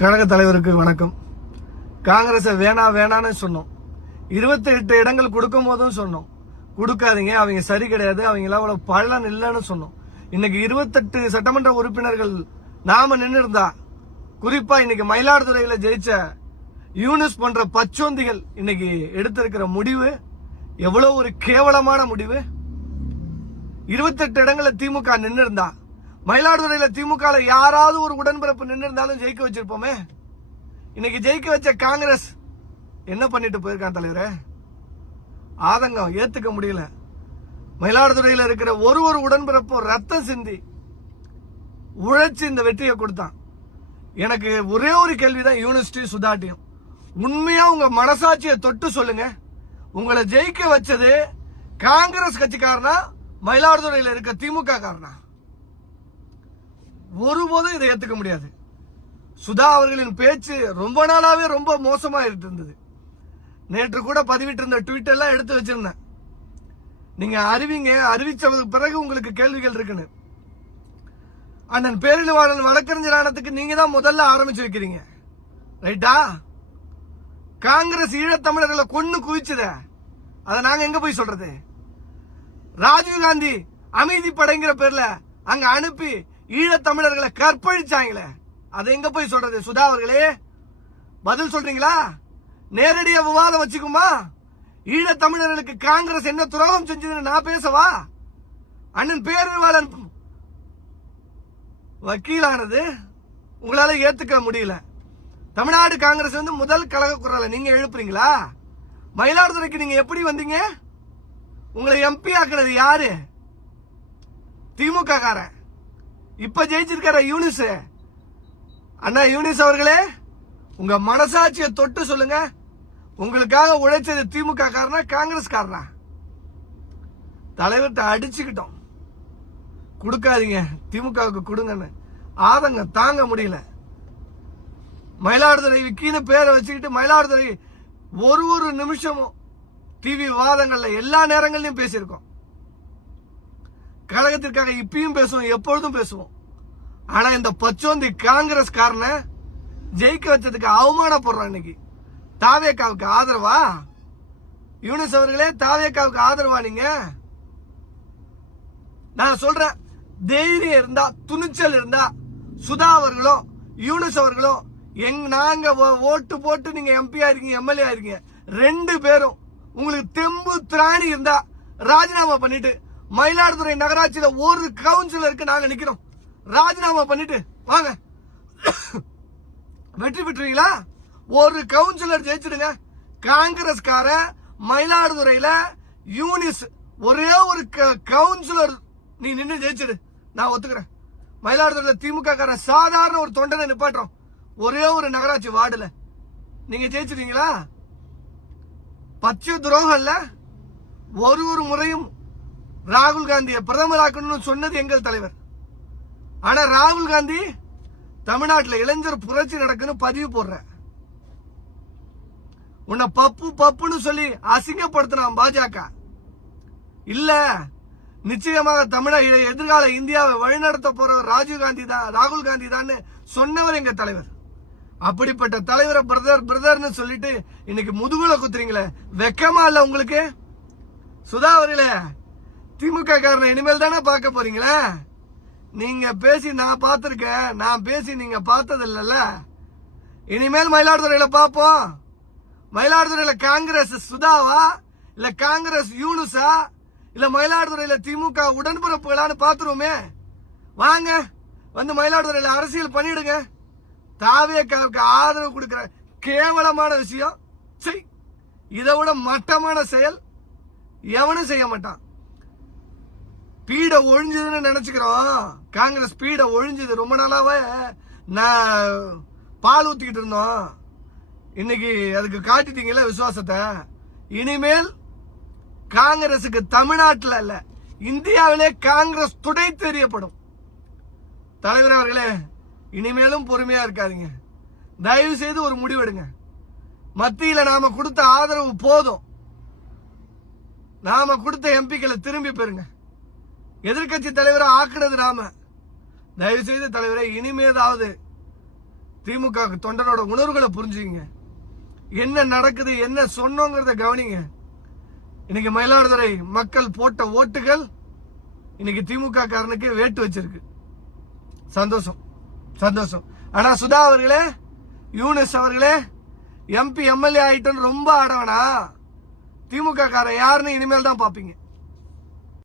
கழக தலைவருக்கு வணக்கம். காங்கிரஸை வேணான்னு சொன்னோம். 28 இடங்கள் கொடுக்கும் போதும் சொன்னோம், கொடுக்காதீங்க, அவங்க சரி கிடையாது, அவங்க எல்லாம் பலன் இல்லைன்னு சொன்னோம். இன்னைக்கு 28 சட்டமன்ற உறுப்பினர்கள் நாம நின்று இருந்தா, குறிப்பா இன்னைக்கு மயிலாடுதுறையில ஜெயிச்ச யூனிஸ் போன்ற பச்சோந்திகள் இன்னைக்கு எடுத்திருக்கிற முடிவு எவ்வளவு ஒரு கேவலமான முடிவு. 28 இடங்கள்ல திமுக நின்று இருந்தா, மயிலாடுதுறையில திமுக யாராவது ஒரு உடன்பிறப்பு நின்று இருந்தாலும் ஜெயிக்க வச்சிருப்போமே. இன்னைக்கு ஜெயிக்க வச்ச காங்கிரஸ் என்ன பண்ணிட்டு போயிருக்கான் தலைவரே? ஆதங்கம் ஏத்துக்க முடியல. மயிலாடுதுறையில இருக்கிற ஒரு உடன்பிறப்பும் ரத்தம் சிந்தி உழைச்சு இந்த வெற்றியை கொடுத்தான். எனக்கு ஒரே ஒரு கேள்விதான் யூனிவர்சிட்டி சுதாட்டியும், உண்மையா உங்க மனசாட்சியை தொட்டு சொல்லுங்க, உங்களை ஜெயிக்க வச்சது காங்கிரஸ் கட்சிக்காரனா மயிலாடுதுறையில இருக்க திமுக காரனா? ஒருபோதும் இதை ஏத்துக்க முடியாது. சுதா அவர்களின் பேச்சு ரொம்ப நாளாவே ரொம்ப மோசமா இருந்தது. நேற்று கூட பதிவிட்டு இருந்த ட்வீட் எல்லாம் எடுத்து வச்சிருந்தேன். நீங்க அறிவிச்சதுக்கு பிறகு உங்களுக்கு கேள்விகள் இருக்குன்னு. அண்ணன் பேரறிவாளன் வழக்கறிஞர் ஆனதுக்கு நீங்க தான் முதல்ல ஆரம்பிச்சு வைக்கிறீங்க, ரைட்டா? காங்கிரஸ் ஈழத்தமிழர்களை கொன்னு குவிச்சத அதை நாங்க எங்க போய் சொல்றது? ராஜீவ்காந்தி அமைதி படைங்கிற பேர்ல அங்க அனுப்பி ஈழத்தமிழர்களை கற்பழிச்சாங்களே, அதை எங்க போய் சொல்றது? சுதா அவர்களே பதில் சொல்றீங்களா? நேரடியா விவாதம் வச்சுக்குமா? ஈழத்தமிழர்களுக்கு காங்கிரஸ் என்ன துரோகம் செஞ்சதுன்னு நான் பேசவா? அண்ணன் பேரறிவாளன் வக்கீலானது உங்களால ஏத்துக்க முடியல. தமிழ்நாடு காங்கிரஸ் முதல் கழக குரலை நீங்க எழுப்புறீங்களா? மயிலாடுதுறைக்கு நீங்க எப்படி வந்தீங்க? உங்களை எம்பி ஆக்குனது யாரு? திமுக காரன். இப்ப ஜெயிச்சிருக்கிற யூனிஸ் அண்ணா யூனிஸ் அவர்களே, உங்க மனசாட்சியை தொட்டு சொல்லுங்க, உங்களுக்காக உழைச்சது திமுக காரனா காங்கிரஸ் காரனா? தலைவர்கிட்ட அடிச்சுக்கிட்டோம், கொடுக்காதீங்க, திமுகவுக்கு கொடுங்கன்னு. ஆதங்கம் தாங்க முடியல. மயிலாடுதுறை விக்கின்னு பேரை வச்சுக்கிட்டு மயிலாடுதுறை ஒரு நிமிஷமும் டிவி விவாதங்கள்ல எல்லா நேரங்கள்லயும் பேசியிருக்கோம். கழகத்திற்காக இப்பயும் பேசுவோம், எப்பொழுதும் பேசுவோம். ஆனா இந்த பச்சோந்தி காங்கிரஸ் காரனை ஜெயிக்க வச்சதுக்கு அவமானப்படுறோம். இன்னைக்கு தாவேக்காவுக்கு ஆதரவா? யூனிஸ் அவர்களே, தாவேக்காவுக்கு ஆதரவா நீங்க? நான் சொல்றேன், தைரியம் இருந்தா, துணிச்சல் இருந்தா, சுதா அவர்களும் யூனிஸ் அவர்களும் நாங்க ஓட்டு போட்டு நீங்க எம்பி ஆயிருக்கீங்க, எம்எல்ஏ ஆயிருக்கீங்க, 2 பேரும் உங்களுக்கு தெம்பு திராணி இருந்தா ராஜினாமா பண்ணிட்டு மயிலாடுதுறை நகராட்சியில ஒரு கவுன்சிலருக்கு நாங்க நிக்கிறோம், ராஜினாமா பண்ணிட்டு வாங்க. வெற்றி பெற்றீங்களா? ஒரு கவுன்சிலர் ஜெயிச்சிடுங்க. காங்கிரஸ்கார மயிலாடுதுறையில யூனிஸ் ஒரே ஒரு கவுன்சிலர் நீ நின்று ஜெயிச்சிடு, நான் ஒத்துக்கிறேன். மயிலாடுதுறையில திமுக கார சாதாரண ஒரு தொண்டனை நிப்பாட்டுறோம், ஒரே ஒரு நகராட்சி வார்டுல நீங்க ஜெயிச்சிருக்கீங்களா? பச்சை துரோகம் இல்ல? ஒரு முறையும் ராகுல் காந்தியை பிரதமராக்கணும்னு சொன்னது எங்கள் தலைவர். ஆனா ராகுல் காந்தி தமிழ்நாட்டில் இளைஞர் புரட்சி நடக்குன்னு பதிவு போடுற, உன்னை பப்புன்னு சொல்லி அசிங்கப்படுத்தினான் பாஜக. இல்ல, நிச்சயமாக தமிழக எதிர்கால இந்தியாவை வழிநடத்த போறவர் ராகுல் காந்தி தான் சொன்னவர் எங்க தலைவர். அப்படிப்பட்ட தலைவரை பிரதர்னு சொல்லிட்டு இன்னைக்கு முதுகுல குத்துறீங்களே, வெக்கமா இல்ல உங்களுக்கு? சுதா அவர்களே, திமுக காரனை இனிமேல் தானே பார்க்க போறீங்களா? நீங்க பேசி நான் பார்த்திருக்கேன், நான் பேசி நீங்க பார்த்தது இல்லைல்ல. இனிமேல் மயிலாடுதுறையில பார்ப்போம். மயிலாடுதுறையில காங்கிரஸ் சுதாவா, இல்ல காங்கிரஸ் யூனுஸா, இல்ல மயிலாடுதுறையில திமுக உடன்பிறப்புகளான்னு பாத்துருவோமே. வாங்க, வந்து மயிலாடுதுறையில அரசியல் பண்ணிடுங்க. தாவேக்காவுக்கு ஆதரவு கொடுக்கிற கேவலமான விஷயம், இதை விட மட்டமான செயல் எவனும் செய்ய மாட்டான். பீட ஒழிஞ்சதுன்னு நினைச்சுக்கிறோம். காங்கிரஸ் பீட ஒழிஞ்சது. ரொம்ப நாளாவே நான் பால் ஊத்திக்கிட்டு இருந்தோம், இன்னைக்கு அதுக்கு காட்டிட்டீங்களா விசுவாசத்தை. இனிமேல் காங்கிரசுக்கு தமிழ்நாட்டில் அல்ல, இந்தியாவிலே காங்கிரஸ் துடை தெரியப்படும். தலைவர் அவர்களே, இனிமேலும் பொறுமையா இருக்காதீங்க. தயவு செய்து ஒரு முடிவெடுங்க. மத்தியில நாம கொடுத்த ஆதரவு போதும். நாம கொடுத்த எம்பிக்களை திரும்பி பெறுங்க. எதிர்கட்சி தலைவரை ஆக்குனது நாம. தயவு செய்து தலைவரை இனிமேதாவது திமுக தொண்டரோட உணர்வுகளை புரிஞ்சுங்க. என்ன நடக்குது, என்ன சொன்னோங்கிறத கவனிங்க. இன்னைக்கு மயிலாடுதுறை மக்கள் போட்ட ஓட்டுகள் இன்னைக்கு திமுக காரனுக்கு வேட்டு வச்சிருக்கு. சந்தோஷம் சந்தோஷம். ஆனா சுதா அவர்களே, யூனிஸ் அவர்களே, MP MLA ஆயிட்டோன்னு ரொம்ப ஆடவனா திமுக காரன் யாருன்னு இனிமேல் தான் பாப்பீங்க.